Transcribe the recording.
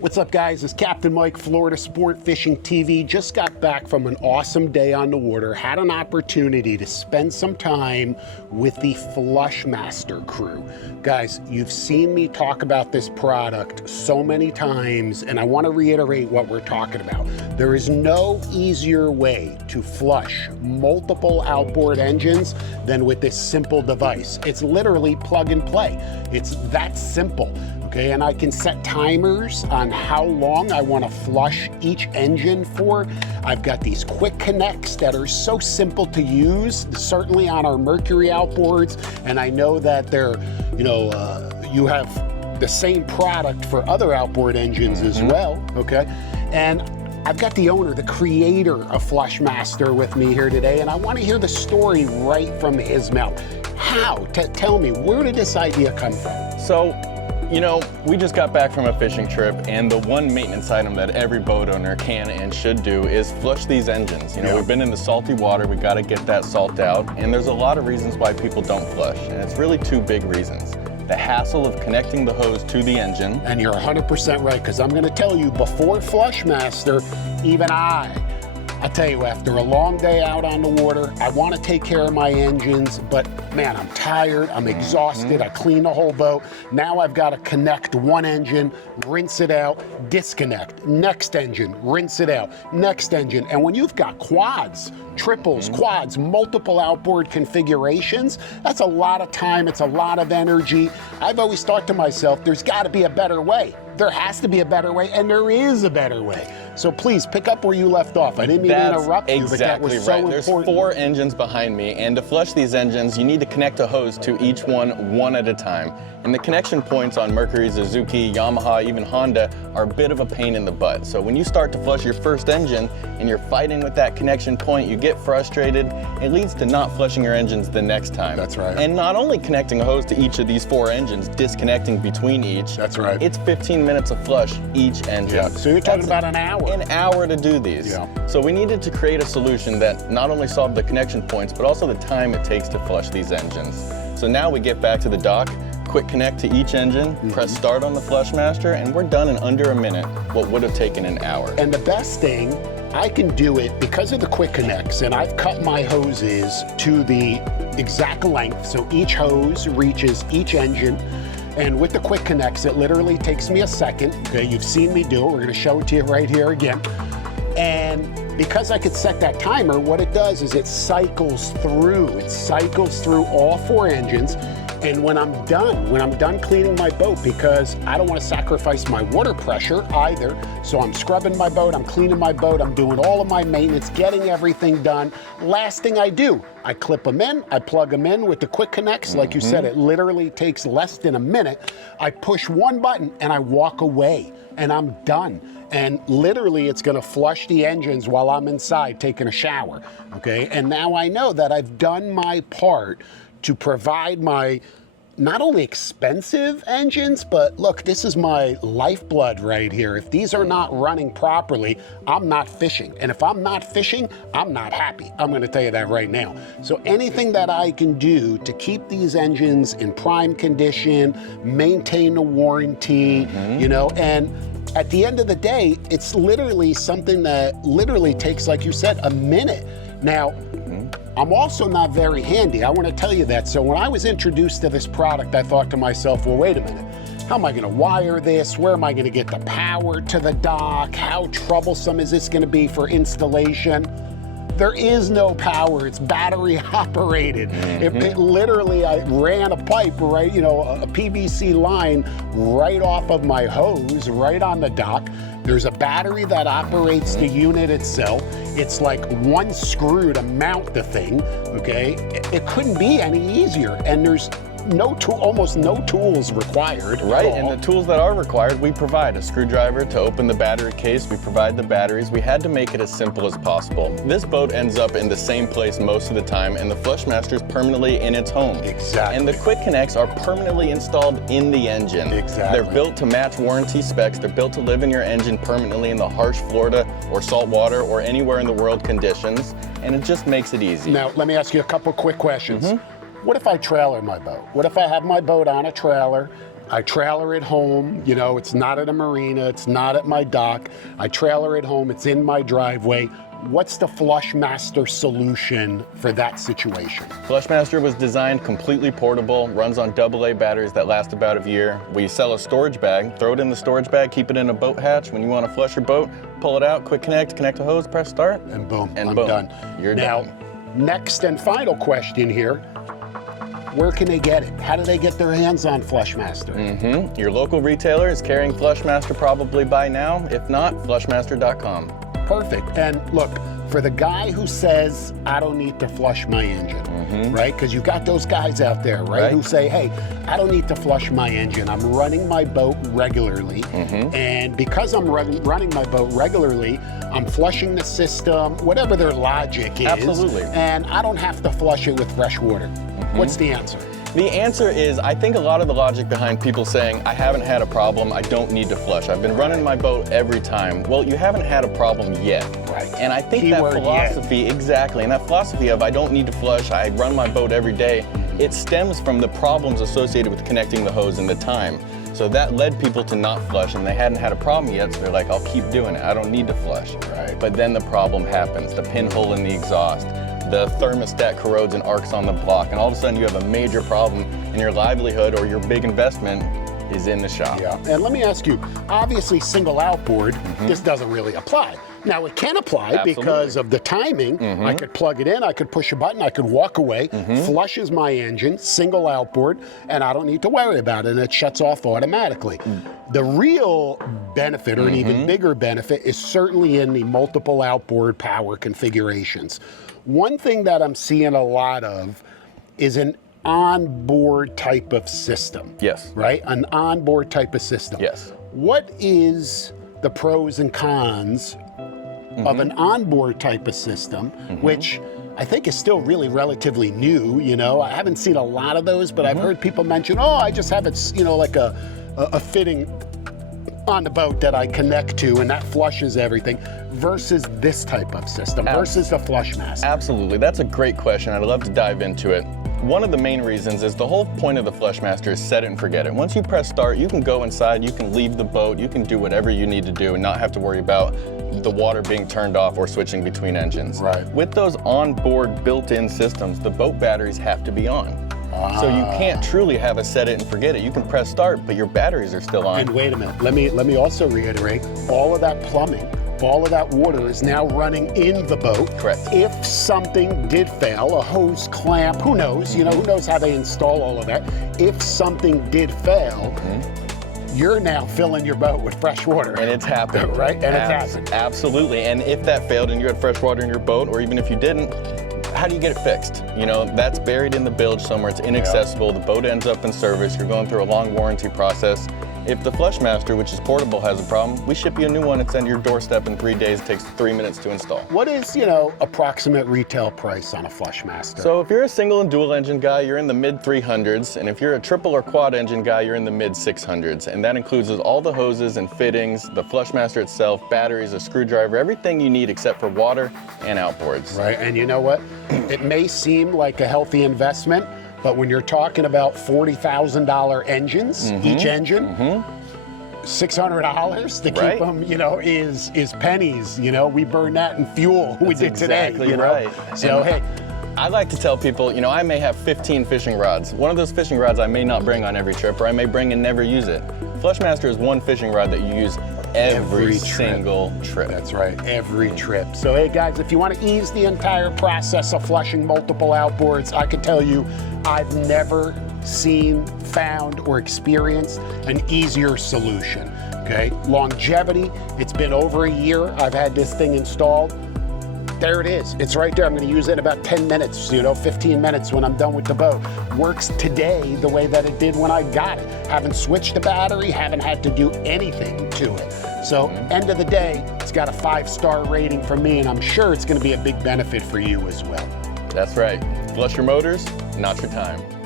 What's up, guys? It's Captain Mike, Florida Sport Fishing TV. Just got back from an awesome day on the water. Had an opportunity to spend some time with the Flushmaster crew. Guys, you've seen me talk about this product so many times, and I want to reiterate what we're talking about. There is no easier way to flush multiple outboard engines than with this simple device. It's literally plug and play. It's that simple. Okay, and I can set timers on how long I want to flush each engine for. I've got these quick connects that are so simple to use, certainly on our Mercury outboards, and I know that they're, you have the same product for other outboard engines as well, okay? And I've got the owner, the creator of Flushmaster with me here today, and I want to hear the story right from his mouth. How? Tell me, where did this idea come from? So, we just got back from a fishing trip, and the one maintenance item that every boat owner can and should do is flush these engines. We've been in the salty water, we got to get that salt out, and there's a lot of reasons why people don't flush, and it's really two big reasons. The hassle of connecting the hose to the engine. And you're 100% right, because I'm going to tell you, before Flushmaster, even I tell you, after a long day out on the water, I want to take care of my engines, but man, I'm tired, I'm exhausted, I clean the whole boat. Now I've got to connect one engine, rinse it out, disconnect, next engine, rinse it out, next engine. And when you've got quads, triples, quads, multiple outboard configurations, that's a lot of time, it's a lot of energy. I've always thought to myself, there's got to be a better way. There has to be a better way, and there is a better way. So please, pick up where you left off. I didn't mean to interrupt you, but that was so important. There's 4 engines behind me, and to flush these engines, you need to connect a hose to each one at a time. And the connection points on Mercury, Suzuki, Yamaha, even Honda are a bit of a pain in the butt. So when you start to flush your first engine and you're fighting with that connection point, you get frustrated. It leads to not flushing your engines the next time. That's right. And not only connecting a hose to each of these 4 engines, disconnecting between each. That's right. It's 15 minutes of flush each engine. Yeah. So you're talking about an hour. An hour to do these. Yeah. So we needed to create a solution that not only solved the connection points, but also the time it takes to flush these engines. So now we get back to the dock, quick connect to each engine, press start on the Flushmaster, and we're done in under a minute, what would have taken an hour. And the best thing, I can do it because of the quick connects, and I've cut my hoses to the exact length, so each hose reaches each engine. And with the quick connects, it literally takes me a second. Okay, you've seen me do it. We're gonna show it to you right here again. And because I could set that timer, what it does is it cycles through all 4 engines. And when I'm done cleaning my boat, because I don't want to sacrifice my water pressure either, so I'm scrubbing my boat, I'm cleaning my boat, I'm doing all of my maintenance, getting everything done. Last thing I do, I clip them in, I plug them in with the quick connects. Like you said, it literally takes less than a minute. I push one button and I walk away and I'm done. And literally it's gonna flush the engines while I'm inside taking a shower, okay? And now I know that I've done my part to provide my not only expensive engines, but look, this is my lifeblood right here. If these are not running properly, I'm not fishing. And if I'm not fishing, I'm not happy. I'm gonna tell you that right now. So anything that I can do to keep these engines in prime condition, maintain the warranty, and at the end of the day, it's literally something that literally takes, like you said, a minute. Now, I'm also not very handy. I want to tell you that. So when I was introduced to this product, I thought to myself, well, wait a minute. How am I going to wire this? Where am I going to get the power to the dock? How troublesome is this going to be for installation? There is no power, it's battery operated. It literally, I ran a pipe, right, a PVC line right off of my hose, right on the dock. There's a battery that operates the unit itself. It's like one screw to mount the thing, okay? It couldn't be any easier, and there's almost no tools required. Right, and the tools that are required, we provide. A screwdriver to open the battery case, we provide the batteries. We had to make it as simple as possible. This boat ends up in the same place most of the time, and the Flushmaster is permanently in its home. Exactly. And the quick connects are permanently installed in the engine. Exactly. They're built to match warranty specs. They're built to live in your engine permanently in the harsh Florida or salt water or anywhere in the world conditions, and it just makes it easy. Now, let me ask you a couple quick questions. What if I trailer my boat? What if I have my boat on a trailer I trailer it home, you know, it's not at a marina, it's not at my dock. I trailer it home, it's in my driveway. What's the Flushmaster solution for that situation? Flushmaster was designed completely portable, runs on AA batteries that last about a year. We sell a storage bag, throw it in the storage bag, keep it in a boat hatch. When you want to flush your boat, pull it out, quick connect a hose, press start. And boom, and I'm boom, done. You're now, done. Next and final question here. Where can they get it? How do they get their hands on Flushmaster? Your local retailer is carrying Flushmaster probably by now. If not, flushmaster.com. Perfect. And look, for the guy who says, I don't need to flush my engine, right? Because you got those guys out there, right? Who say, hey, I don't need to flush my engine. I'm running my boat regularly. And because I'm running my boat regularly, I'm flushing the system, whatever their logic is. Absolutely. And I don't have to flush it with fresh water. What's the answer? The answer is, I think a lot of the logic behind people saying, I haven't had a problem, I don't need to flush. I've been running my boat every time. Well, you haven't had a problem yet. Right. And I think Keyword that philosophy, exactly, and that philosophy of I don't need to flush, I run my boat every day, it stems from the problems associated with connecting the hose and the time. So that led people to not flush, and they hadn't had a problem yet, so they're like, I'll keep doing it, I don't need to flush. Right. But then the problem happens, the pinhole in the exhaust, the thermostat corrodes and arcs on the block, and all of a sudden you have a major problem, and your livelihood or your big investment is in the shop. Yeah, and let me ask you, obviously single outboard, this doesn't really apply. Now it can apply because of the timing. I could plug it in, I could push a button, I could walk away, flushes my engine, single outboard, and I don't need to worry about it, and it shuts off automatically. The real benefit, or an even bigger benefit, is certainly in the multiple outboard power configurations. One thing that I'm seeing a lot of is an onboard type of system. Yes. Right? An onboard type of system. Yes. What is the pros and cons of an onboard type of system, which I think is still really relatively new, you know? I haven't seen a lot of those, but I've heard people mention, oh, I just have it, you know, like a fitting on the boat that I connect to, and that flushes everything, versus this type of system, versus the Flushmaster? Absolutely, that's a great question. I'd love to dive into it. One of the main reasons is the whole point of the Flushmaster is set it and forget it. Once you press start, you can go inside, you can leave the boat, you can do whatever you need to do and not have to worry about the water being turned off or switching between engines. Right. With those onboard built-in systems, the boat batteries have to be on. So you can't truly have a set it and forget it. You can press start, but your batteries are still on. And wait a minute, let me also reiterate, all of that plumbing, all of that water is now running in the boat. Correct. If something did fail, a hose clamp, who knows, you know, who knows how they install all of that. If something did fail, you're now filling your boat with fresh water. And it's happened. Right, and it's happened. Absolutely, and if that failed and you had fresh water in your boat, or even if you didn't, how do you get it fixed? You know, that's buried in the bilge somewhere, it's inaccessible, the boat ends up in service, you're going through a long warranty process. If the Flushmaster, which is portable, has a problem, we ship you a new one, it's on your doorstep in 3 days, it takes 3 minutes to install. What is, you know, approximate retail price on a Flushmaster? So if you're a single and dual engine guy, you're in the mid 300s, and if you're a triple or quad engine guy, you're in the mid 600s, and that includes all the hoses and fittings, the Flushmaster itself, batteries, a screwdriver, everything you need except for water and outboards. Right, and you know what? It may seem like a healthy investment, but when you're talking about $40,000 engines, each engine, $600 to keep them, you know, is pennies. You know, we burn that in fuel. We did today. Exactly you know? right. So And hey, I like to tell people, you know, I may have 15 fishing rods. One of those fishing rods I may not bring on every trip, or I may bring and never use it. Flushmaster is one fishing rod that you use every single trip. That's right, every trip. So hey guys, if you want to ease the entire process of flushing multiple outboards, I can tell you, I've never seen, found, or experienced an easier solution. Okay, longevity, it's been over a year I've had this thing installed. There it is, it's right there. I'm gonna use it in about 10 minutes, you know, 15 minutes when I'm done with the boat. Works today the way that it did when I got it. Haven't switched the battery, haven't had to do anything to it. So end of the day, it's got a 5-star rating from me, and I'm sure it's gonna be a big benefit for you as well. That's right. Flush your motors, not your time.